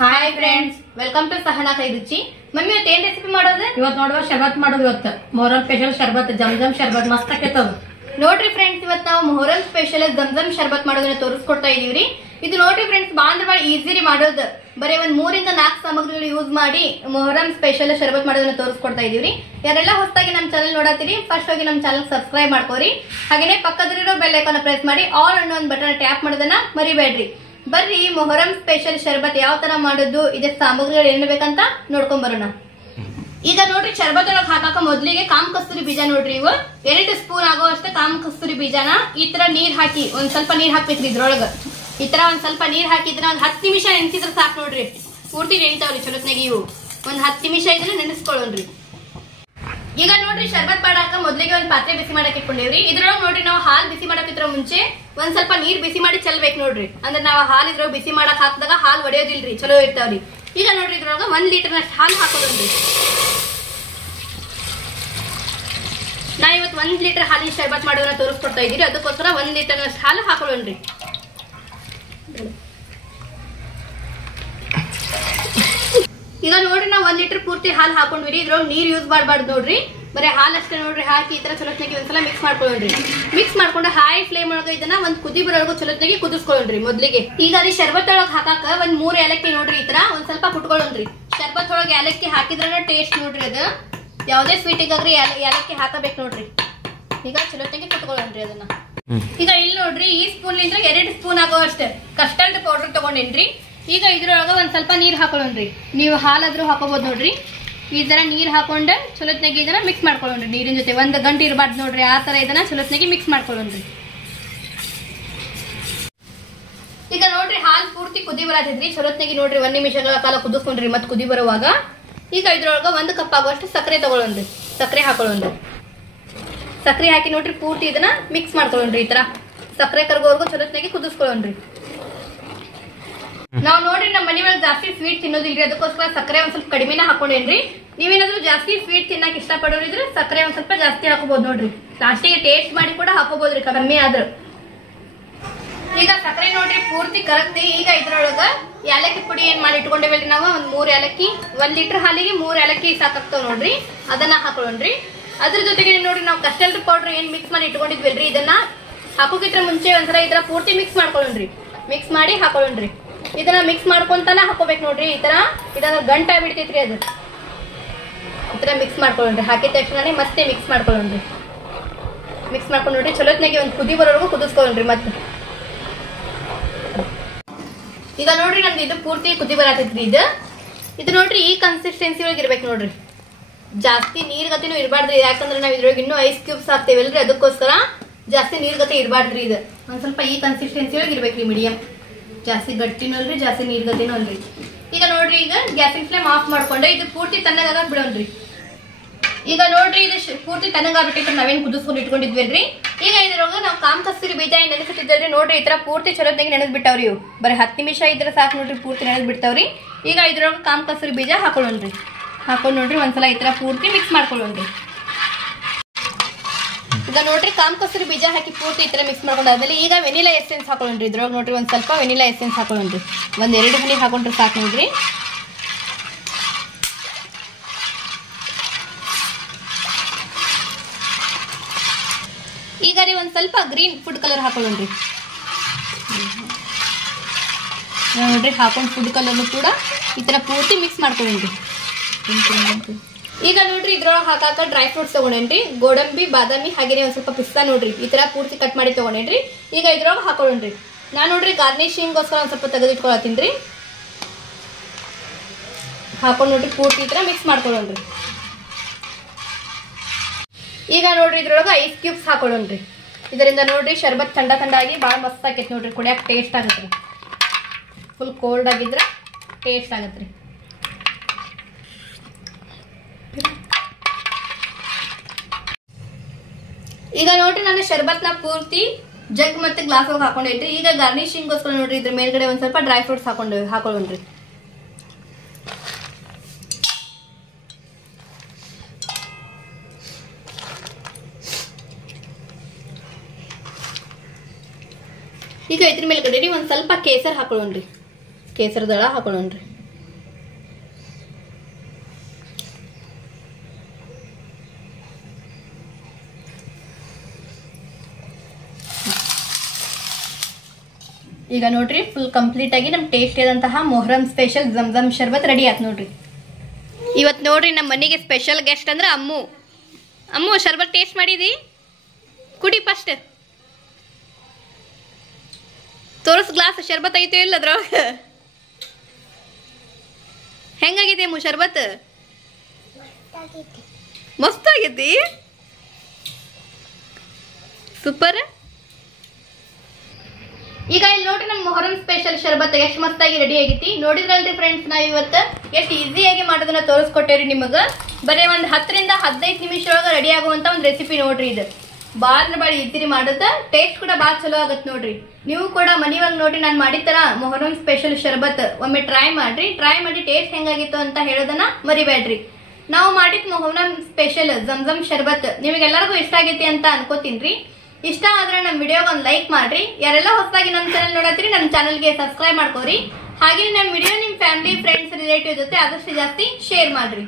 Hi friends, welcome to Sahana ಕೈ ರುಚಿ. Mummy ಇವತ್ತು ಏನ್ ರೆಸಿಪಿ ಮಾಡೋದು? ಇವತ್ತು ನೋಡುವ ಶರ್ಬತ್ ಮಾಡೋದು. ಇವತ್ತು ಮೊಹರಂ ಸ್ಪೆಷಲ್ ಶರ್ಬತ್, ಜಮ್ ಶರ್ಬತ್ ಮಸ್ತ್ ಆಕೈತದ. ನೋಡ್ರಿ ಫ್ರೆಂಡ್ಸ್, ಇವತ್ತು ನಾವು ಮೊಹರಂ ಸ್ಪೆಷಲ್ ಜಮ್ ಶರ್ಬತ್ ಮಾಡೋದನ್ನ ತೋರಿಸ್ಕೊಡ್ತಾ ಇದೀವ್ರಿ. ಇದು ನೋಡ್ರಿ ಫ್ರೆಂಡ್ಸ್, ಬಾಳ ಈಸಿರಿ ಮಾಡೋದು. ಬರೀ ಒಂದ್ 3 ರಿಂದ 4 ಸಾಮಗ್ರಿಗಳು ಯೂಸ್ ಮಾಡಿ ಮೊಹರಂ ಸ್ಪೆಷಲ್ ಶರ್ಬತ್ ಮಾಡೋದನ್ನ ತೋರಿಸ್ಕೊಡ್ತಾ ಇದೀವ್ರಿ. ಯಾರೆಲ್ಲ ಹೊಸದಾಗಿ ನಮ್ಮ ಚಾನಲ್ ನೋಡತ್ತೀರಿ, ಫಸ್ಟ್ ಹೋಗಿ ನಮ್ಮ ಚಾನಲ್ ಸಬ್ಸ್ಕ್ರೈಬ್ ಮಾಡ್ಕೋರಿ. ಹಾಗೇನೆ ಪಕ್ಕದಲ್ಲಿರೋ ಬೆಲ್ ಐಕಾನ್ ಪ್ರೆಸ್ ಮಾಡಿ ಆಲ್ ಅನ್ನೋ ಒಂದು ಬಟನ್ ಟ್ಯಾಪ್ ಮಾಡೋದನ್ನ ಮರಿಬೇಡ್ರಿ. ಬರ್ರಿ ಮೊಹರಂ ಸ್ಪೆಷಲ್ ಶರ್ಬತ್ ಯಾವ ತರ ಮಾಡೋದು, ಇದಕ್ಕೆ ಸಾಮಗ್ರಿಗಳು ಏನ್ ಬೇಕಂತ ನೋಡ್ಕೊಂಡ್ ಬರೋಣ. ಈಗ ನೋಡ್ರಿ, ಶರ್ಬತ್ ಒಳಗೆ ಹಾಕಾಕ ಮೊದ್ಲಿಗೆ ಕಾಮ್ ಕಸ್ತೂರಿ ಬೀಜ ನೋಡ್ರಿ, ಇವು 2 ಸ್ಪೂನ್ ಆಗೋ ಅಷ್ಟೇ ಕಾಮ್ ಕಸ್ತೂರಿ ಬೀಜನ ಈ ತರ ನೀರ್ ಹಾಕಿ ಒಂದ್ ಸ್ವಲ್ಪ ನೀರ್ ಹಾಕ್ಬೇಕ್ರಿ. ಇದ್ರೊಳಗ ಈ ತರ ಒಂದ್ ಸ್ವಲ್ಪ ನೀರ್ ಹಾಕಿದ್ರ ಒಂದ್ 10 ನಿಮಿಷ ನೆನೆಸಿದ್ರೆ ಸಾಕು ನೋಡ್ರಿ. ಪೂರ್ತಿ ನೆನಿತಾವ್ರಿ ಚಲೋತ್ನಾಗ. ಇವು ಒಂದ್ 10 ನಿಮಿಷ ಇದನ್ನ ನೆನೆಸ್ಕೊಳ್ಳೋಣ್ರಿ. ಈಗ ನೋಡ್ರಿ, ಶರ್ಬತ್ ಮಾಡಾಕ ಮೊದ್ಲಿಗೆ ಒಂದ್ ಪಾತ್ರೆ ಬಿಸಿ ಮಾಡಕ್ ಇಟ್ಕೊಂಡೇವ್ರಿ. ಇದ್ರೊಳಗೆ ನೋಡ್ರಿ, ನಾವು ಹಾಲ್ ಬಿಸಿ ಮಾಡಕ್ಕಿದ್ರ ಮುಂಚೆ ಒಂದ್ ಸ್ವಲ್ಪ ನೀರ್ ಬಿಸಿ ಮಾಡಿ ಚೆಲ್ಬೇಕು ನೋಡ್ರಿ. ಅಂದ್ರೆ ನಾವು ಹಾಲ್ ಇದ್ರೊಳಗೆ ಬಿಸಿ ಮಾಡಕ್ ಹಾಕಿದಾಗ ಹಾಲ್ ಒಡೆಯೋದಿಲ್ರಿ, ಚಲೋ ಇರ್ತಾವ್ರಿ. ಈಗ ನೋಡ್ರಿ, ಇದ್ರೊಳಗ 1 ಲೀಟರ್ ನಷ್ಟು ಹಾಲು ಹಾಕೋದ್ರಿ. ನಾ ಇವತ್ತು 1 ಲೀಟರ್ ಹಾಲಿನ ಶರ್ಬತ್ ಮಾಡೋದನ್ನ ತೋರಿಸ್ಕೊಡ್ತಾ ಇದೀರಿ. ಅದಕ್ಕೋಸ್ಕರ 1 ಲೀಟರ್ ನಷ್ಟು ಹಾಲು ಹಾಕೊಳ್ಳೋಣ್ರಿ. ಈಗ ನೋಡ್ರಿ, ನಾವು 1 ಲೀಟರ್ ಪೂರ್ತಿ ಹಾಲು ಹಾಕೊಂಡ್ವಿ. ಇದ್ರೊಳಗೆ ನೀರ್ ಯೂಸ್ ಮಾಡಬಾರ್ದು ನೋಡ್ರಿ, ಬರೀ ಹಾಲು ಅಷ್ಟೇ ನೋಡ್ರಿ. ಹಾಕಿ ಈ ತರ ಚಲೋತ್ನಾಗಿ ಒಂದ್ಸಲ ಮಿಕ್ಸ್ ಮಾಡ್ಕೊಳ್ಳೋಣ್ರಿ. ಮಿಕ್ಸ್ ಮಾಡ್ಕೊಂಡು ಹೈ ಫ್ಲೇಮ್ ಒಳಗೆ ಇದನ್ನ ಒಂದ್ ಕುದಿ ಬರೋವರೆಗೂ ಚಲೋತ್ನಾಗಿ ಕುದಿಸ್ಕೊಳ್ಳೋಣ್ರಿ ಮೊದ್ಲಿಗೆ. ಈಗ ರೀ ಶರ್ಬತ್ ಒಳಗೆ ಹಾಕಾಕ ಒಂದ್ 3 ಏಲಕ್ಕಿ ನೋಡ್ರಿ, ಈ ತರ ಒಂದ್ ಸ್ವಲ್ಪ ಕುಟ್ಕೊಳ್ಳೋಣ್ರಿ. ಶರ್ಬತ್ ಒಳಗೆ ಏಲಕ್ಕಿ ಹಾಕಿದ್ರೆ ಟೇಸ್ಟ್ ನೋಡ್ರಿ. ಅದು ಯಾವುದೇ ಸ್ವೀಟಿಗಾಗ್ರಿ ಏಲಕ್ಕಿ ಹಾಕಬೇಕು ನೋಡ್ರಿ. ಈಗ ಚಲೋತ್ನಾಗಿ ಕುಟ್ಕೊಳ್ಳೋಣ್ರಿ ಅದನ್ನ. ಈಗ ಇಲ್ಲಿ ನೋಡ್ರಿ, ಈ ಸ್ಪೂನ್ ಇಂದ 2 ಸ್ಪೂನ್ ಆಗೋ ಅಷ್ಟೇ ಕಸ್ಟರ್ಡ್ ಪೌಡರ್ ತಗೊಂಡೇನ್ರಿ. ಈಗ ಇದ್ರೊಳಗ ಒಂದ್ ಸ್ವಲ್ಪ ನೀರ್ ಹಾಕೊಳ್ಳೋಣ್ರಿ. ನೀವು ಹಾಲಾದ್ರೂ ಹಾಕೋಬಹುದು ನೋಡ್ರಿ. ಈ ತರ ನೀರ್ ಹಾಕೊಂಡ ಚಲೋತ್ನಾಗಿ ಇದನ್ನ ಮಿಕ್ಸ್ ಮಾಡ್ಕೊಳ್ಳೋಣ್ರಿ. ನೀರಿನ ಜೊತೆ 1 ಗಂಟೆ ಇರಬಾರ್ದು ನೋಡ್ರಿ, ಆ ತರ ಇದನ್ನ ಚಲೋತ್ನಾಗಿ ಮಿಕ್ಸ್ ಮಾಡ್ಕೊಳ್ಳೋಣ್ರಿ. ಈಗ ನೋಡ್ರಿ, ಹಾಲ್ ಪೂರ್ತಿ ಕುದಿ ಬರತ್ತಿದ್ರಿ. ಚಲೋತ್ನಾಗಿ ನೋಡ್ರಿ 1 ನಿಮಿಷಗಳ ಕಾಲ ಕುದಿಸ್ಕೊಂಡ್ರಿ. ಮತ್ ಕುದಿ ಬರುವಾಗ ಈಗ ಇದ್ರೊಳಗ 1 ಕಪ್ ಆಗುವಷ್ಟು ಸಕ್ಕರೆ ತಗೊಳ್ಳೋಣ್ರಿ. ಸಕ್ಕರೆ ಹಾಕೊಳ್ಳೋಣ್ರಿ. ಸಕ್ಕರೆ ಹಾಕಿ ನೋಡ್ರಿ, ಪೂರ್ತಿ ಇದನ್ನ ಮಿಕ್ಸ್ ಮಾಡ್ಕೊಳ್ಳೋಣ್ರಿ. ಈ ತರ ಸಕ್ಕರೆ ಕರ್ಗೋವರೆಗೂ ಚಲೋತ್ನಾಗಿ ಕುದಿಸ್ಕೊಳ್ಳೋಣ್ರಿ. ನಾವ್ ನೋಡ್ರಿ, ನಮ್ಮ ಮನೆ ಒಳಗೆ ಜಾಸ್ತಿ ಸ್ವೀಟ್ ತಿನ್ನೋದಿಲ್ರಿ, ಅದಕ್ಕೋಸ್ಕರ ಸಕ್ಕರೆ ಒಂದ್ ಸ್ವಲ್ಪ ಕಡಿಮೆನ ಹಾಕೊಂಡೇನ್ರಿ. ನೀವೇನಾದ್ರೂ ಜಾಸ್ತಿ ಸ್ವೀಟ್ ತಿನ್ನಕ್ ಇಷ್ಟ ಪಡೋರಿದ್ರೆ ಸಕ್ಕರೆ ಒಂದ್ ಸ್ವಲ್ಪ ಜಾಸ್ತಿ ಹಾಕೋಬಹುದು ನೋಡ್ರಿ. ಲಾಸ್ಟಿಗೆ ಟೇಸ್ಟ್ ಮಾಡಿ ಕೂಡ ಹಾಕೋಬಹುದ್ರಿ ಕಮ್ಮಿ ಆದ್ರೂ. ಈಗ ಸಕ್ಕರೆ ನೋಡ್ರಿ ಪೂರ್ತಿ ಕರಗ್ತಿ. ಈಗ ಇದ್ರೊಳಗ ಏಲಕ್ಕಿ ಪುಡಿ ಏನ್ ಮಾಡಿ ಇಟ್ಕೊಂಡೇವಲ್ರಿ ನಾವು, ಒಂದ್ 3 ಏಲಕ್ಕಿ. 1 ಲೀಟರ್ ಹಾಲಿಗೆ 3 ಏಲಕ್ಕಿ ಸಾಕಾಗ್ತಾವ ನೋಡ್ರಿ. ಅದನ್ನ ಹಾಕೊಳ್ಳೋಣ್ರಿ. ಅದ್ರ ಜೊತೆಗೆ ನೋಡ್ರಿ, ನಾವು ಕಸ್ಟರ್ಡ್ ಪೌಡರ್ ಏನ್ ಮಿಕ್ಸ್ ಮಾಡಿ ಇಟ್ಕೊಂಡಿದ್ವಲ್ರಿ, ಇದನ್ನ ಹಾಕೋಕಿದ್ರ ಮುಂಚೆ ಒಂದ್ಸಲ ಇದ್ರ ಪೂರ್ತಿ ಮಿಕ್ಸ್ ಮಾಡ್ಕೊಳ್ಳೋಣ್ರಿ. ಮಿಕ್ಸ್ ಮಾಡಿ ಹಾಕೊಳ್ಳೋಣ್ರಿ. ಇದನ್ನ ಮಿಕ್ಸ್ ಮಾಡ್ಕೊಂತಾನ ಹಾಕೋಬೇಕು ನೋಡ್ರಿ. ಈ ತರ ಇದನ್ನ ಗಂಟ ಬಿಡ್ತೈತ್ರಿ. ಅದು ಈ ತರ ಮಿಕ್ಸ್ ಮಾಡ್ಕೊಳ್ಳೋಣ್ರಿ. ಹಾಕಿದ ತಕ್ಷಣ ಮತ್ತೆ ಮಿಕ್ಸ್ ಮಾಡ್ಕೊಳ್ಳೋಣ್ರಿ. ಮಿಕ್ಸ್ ಮಾಡ್ಕೊಂಡು ನೋಡ್ರಿ, ಚಲೋತ್ನಾಗಿ ಒಂದ್ ಕುದಿ ಬರೋವರೆಗೂ ಕುದಿಸ್ಕೊಳ್ಳೋಣ್ರಿ. ಮತ್ತೆ ಈಗ ನೋಡ್ರಿ, ನಮ್ದು ಇದು ಪೂರ್ತಿ ಕುದಿ ಬರತೈತ್ರಿ. ಇದು ನೋಡ್ರಿ, ಈ ಕನ್ಸಿಸ್ಟೆನ್ಸಿ ಒಳಗೆ ಇರ್ಬೇಕು ನೋಡ್ರಿ. ಜಾಸ್ತಿ ನೀರ್ಗತಿನೂ ಇರಬಾರ್ದ್ರಿ, ಯಾಕಂದ್ರೆ ನಾವ್ ಇದ್ರೊಳಗೆ ಇನ್ನೂ ಐಸ್ ಕ್ಯೂಬ್ಸ್ ಹಾಕ್ತೇವಲ್ರಿ, ಅದಕ್ಕೋಸ್ಕರ ಜಾಸ್ತಿ ನೀರ್ಗತಿ ಇರಬಾರ್ದ್ರಿ. ಇದು ಒಂದ್ ಸ್ವಲ್ಪ ಈ ಕನ್ಸಿಸ್ಟೆನ್ಸಿ ಒಳಗೆ ಇರ್ಬೇಕ್ರಿ, ಮೀಡಿಯಂ. ಜಾಸ್ತಿ ಗಟ್ಟಿನೂ ಅಲ್ರಿ, ಜಾಸ್ತಿ ನೀರ್ಗತಿನೂ ಅಲ್ರಿ. ಈಗ ನೋಡ್ರಿ, ಈಗ ಗ್ಯಾಸಿನ ಫ್ಲೇಮ್ ಆಫ್ ಮಾಡ್ಕೊಂಡೆ ಇದು ಪೂರ್ತಿ ತಣ್ಣಗಾಗ ಬಿಡೋಣ್ರಿ. ಈಗ ನೋಡ್ರಿ, ಇದು ಪೂರ್ತಿ ತಣ್ಣಗಾಗ್ಬಿಟ್ಟಿದ್ರೆ ನಾವೇನ್ ಕುದಿಸ್ಕೊಂಡು ಇಟ್ಕೊಂಡಿದ್ವಲ್ರಿ. ಈಗ ಇದ್ರೊಳಗ ನಾವು ಕಾಮ್ ಕಸ್ತೂರಿ ಬೀಜ ಏನ್ ನೆನೆಸಿಟ್ಟಿದ್ರಿ ನೋಡ್ರಿ, ಈ ತರ ಪೂರ್ತಿ ಚಲೋತ್ನಾಗಿ ನೆನೆದ್ ಬಿಟ್ಟಾವ್ರಿ. ಇವು ಬರೀ 10 ನಿಮಿಷ ಇದ್ರೆ ಸಾಕು ನೋಡ್ರಿ, ಪೂರ್ತಿ ನೆನೆದ್ ಬಿಡ್ತಾವ್ರಿ. ಈಗ ಇದ್ರೊಳಗ ಕಾಮ್ ಕಸ್ತೂರಿ ಬೀಜ ಹಾಕೊಳ್ಳೋಣ್ರಿ. ಹಾಕೊಂಡ್ ನೋಡ್ರಿ, ಒಂದ್ಸಲ ಈ ತರ ಪೂರ್ತಿ ಮಿಕ್ಸ್ ಮಾಡ್ಕೊಳ್ಳೋಣ್ರಿ. ಈಗ ನೋಡ್ರಿ, ಕಾಮ್ ಕಸ್ತೂರಿ ಬೀಜ ಹಾಕಿ ಪೂರ್ತಿ ಈ ತರ ಮಿಕ್ಸ್ ಮಾಡ್ಕೊಂಡಾದ್ಮೇಲೆ ಈಗ ವೆನಿಲಾ ಎಸೆನ್ಸ್ ಹಾಕೊಳ್ಳೋಣ್ರಿ. ಇದ್ರೊಳಗೆ ನೋಡ್ರಿ, ಒಂದ್ ಸ್ವಲ್ಪ ವೆನಿಲಾ ಎಸೆನ್ಸ್ ಹಾಕೊಳ್ಳೋಣ್ರಿ. 1-2 ಹನಿ ಹಾಕೊಂಡ್ರೆ ಸಾಕು ನೋಡ್ರಿ. ಈಗ ರೀ ಒಂದ್ ಸ್ವಲ್ಪ ಗ್ರೀನ್ ಫುಡ್ ಕಲರ್ ಹಾಕೊಳ್ಳೋಣ್ರಿ. ನೋಡ್ರಿ, ಹಾಕೊಂಡ್ ಫುಡ್ ಕಲರ್ ಕೂಡ ಈ ತರ ಪೂರ್ತಿ ಮಿಕ್ಸ್ ಮಾಡ್ಕೊಳ್ಳೋಣ್ರಿ. ಈಗ ನೋಡ್ರಿ, ಇದ್ರೊಳಗೆ ಹಾಕಾಕ ಡ್ರೈ ಫ್ರೂಟ್ಸ್ ತಗೊಂಡೇನ್ರಿ. ಗೋಡಂಬಿ, ಬಾದಾಮಿ, ಹಾಗೇನೆ ಒಂದ್ ಸ್ವಲ್ಪ ಪಿಸ್ತಾ ನೋಡ್ರಿ, ಈ ತರ ಪೂರ್ತಿ ಕಟ್ ಮಾಡಿ ತಗೊಂಡೇನ್ರಿ. ಈಗ ಇದ್ರೊಳಗೆ ಹಾಕೊಳ್ಳೋಣ್ರಿ. ನಾನ್ ನೋಡ್ರಿ ಗಾರ್ನಿಶಿಂಗ್ಗೋಸ್ಕರ ಒಂದ್ ಸ್ವಲ್ಪ ತೆಗೆದಿಟ್ಕೊಳತ್ತೀನ್ರಿ. ಹಾಕೊಂಡ್ ನೋಡ್ರಿ, ಪೂರ್ತಿ ಈ ತರ ಮಿಕ್ಸ್ ಮಾಡ್ಕೊಳ್ಳೋಣ್ರಿ. ಈಗ ನೋಡ್ರಿ, ಇದ್ರೊಳಗೆ ಐಸ್ ಕ್ಯೂಬ್ಸ್ ಹಾಕೊಳ್ಳೋಣ್ರಿ. ಇದರಿಂದ ನೋಡ್ರಿ ಶರ್ಬತ್ ಥಂಡ ಆಗಿ ಬಾಳ ಮಸ್ತ್ ಆಕೈತಿ ನೋಡ್ರಿ. ಕುಡಿಯಾಕ ಟೇಸ್ಟ್ ಆಗತ್ರಿ. ಫುಲ್ ಕೋಲ್ಡ್ ಆಗಿದ್ರೆ ಟೇಸ್ಟ್ ಆಗತ್ರಿ. ಈಗ ನೋಡ್ರಿ, ನಾನು ಶರ್ಬತ್ನ ಪೂರ್ತಿ ಜಗ್ ಮತ್ತೆ ಗ್ಲಾಸ್ ಒಳಗೆ ಹಾಕೊಂಡೇನ್ರಿ. ಈಗ ಗಾರ್ನಿಶಿಂಗ್ಗೋಸ್ಕರ ನೋಡ್ರಿ, ಇದ್ರ ಮೇಲ್ಗಡೆ ಒಂದ್ ಸ್ವಲ್ಪ ಡ್ರೈ ಫ್ರೂಟ್ಸ್ ಹಾಕೊಳ್ಳೋಣ್ರಿ. ಈಗ ಇದ್ರ ಮೇಲ್ಗಡೆ ಒಂದ್ ಸ್ವಲ್ಪ ಕೇಸರ್ ಹಾಕೊಳ್ಳೋಣ್ರಿ. ಕೇಸರ ದಳ ಹಾಕೊಳ್ಳೋಣ್ರಿ. ಈಗ ನೋಡ್ರಿ ಫುಲ್ ಕಂಪ್ಲೀಟ್ ಆಗಿ ನಮ್ ಟೇಸ್ಟ್ ಆದಂತಹ ಮೊಹರಂ ಸ್ಪೆಷಲ್ ಜಮ್ ಶರ್ಬತ್ ರೆಡಿ ಆಯ್ತು ನೋಡ್ರಿ. ಇವತ್ತು ನೋಡ್ರಿ ನಮ್ಮ ಮನೆಗೆ ಸ್ಪೆಷಲ್ ಗೆಸ್ಟ್ ಅಂದ್ರೆ ಅಮ್ಮು. ಅಮ್ಮು ಶರ್ಬತ್ ಟೇಸ್ಟ್ ಮಾಡಿದಿ? ಕುಡಿ ಫಸ್ಟ್. ತೋರಿಸ್ ಗ್ಲಾಸ್ ಶರ್ಬತ್ ಐತೋ ಇಲ್ಲ ಅದ್ರೊಳಗೆ. ಹೆಂಗಾಗಿದೆ ಅಮ್ಮು ಶರ್ಬತ್? ಮಸ್ತ್ ಆಗೈತಿ, ಸೂಪರ್. ಈಗ ಇಲ್ಲಿ ನೋಡ್ರಿ ನಮ್ಮ ಮೊಹರಂ ಸ್ಪೆಷಲ್ ಶರ್ಬತ್ ಎಷ್ಟು ಮಸ್ತಾಗಿ ರೆಡಿ ಆಗೈತಿ. ನೋಡಿದ್ರಲ್ರಿ ಫ್ರೆಂಡ್ಸ್, ನಾವ್ ಇವತ್ತು ಎಷ್ಟು ಈಸಿಯಾಗಿ ಮಾಡೋದನ್ನ ತೋರಿಸ್ಕೊಟ್ಟೇವ್ರಿ ನಿಮಗ. ಬರೀ ಒಂದ್ 10 ರಿಂದ 15 ನಿಮಿಷದೊಳಗ ರೆಡಿ ಆಗುವಂತ ಒಂದ್ ರೆಸಿಪಿ ನೋಡ್ರಿ. ಇದು ಬಾಳ ಈಸಿರಿ ಮಾಡೋದ, ಟೇಸ್ಟ್ ಕೂಡ ಬಾಳ ಚಲೋ ಆಗತ್ ನೋಡ್ರಿ. ನೀವು ಕೂಡ ಮನಿವಾಗ ನೋಡ್ರಿ ನಾನು ಮಾಡಿದ ತರ ಮೊಹರಂ ಸ್ಪೆಷಲ್ ಶರ್ಬತ್ ಒಮ್ಮೆ ಟ್ರೈ ಮಾಡ್ರಿ. ಟ್ರೈ ಮಾಡಿ ಟೇಸ್ಟ್ ಹೆಂಗಾಗಿತ್ತು ಅಂತ ಹೇಳೋದನ್ನ ಮರಿಬೇಡ್ರಿ. ನಾವು ಮಾಡಿದ ಮೊಹರಂ ಸ್ಪೆಷಲ್ ಜಮ್ ಶರ್ಬತ್ ನಿಮಗೆಲ್ಲರಿಗೂ ಇಷ್ಟ ಆಗೈತಿ ಅಂತ ಅನ್ಕೋತೀನ್ರಿ. ಇಷ್ಟ ಆದ್ರೆ ನಮ್ಮ ವಿಡಿಯೋಗೆ ಒಂದು ಲೈಕ್ ಮಾಡ್ರಿ. ಯಾರೆಲ್ಲ ಹೊಸದಾಗಿ ನಮ್ಮ ಚಾನಲ್ ನೋಡತ್ತೀರಿ ನಮ್ಮ ಚಾನಲ್ಗೆ ಸಬ್ಸ್ಕ್ರೈಬ್ ಮಾಡ್ಕೋರಿ. ಹಾಗೆ ನಮ್ಮ ವಿಡಿಯೋ ನಿಮ್ಮ ಫ್ಯಾಮಿಲಿ, ಫ್ರೆಂಡ್ಸ್, ರಿಲೇಟಿವ್ ಜೊತೆ ಆದಷ್ಟು ಜಾಸ್ತಿ ಶೇರ್ ಮಾಡ್ರಿ.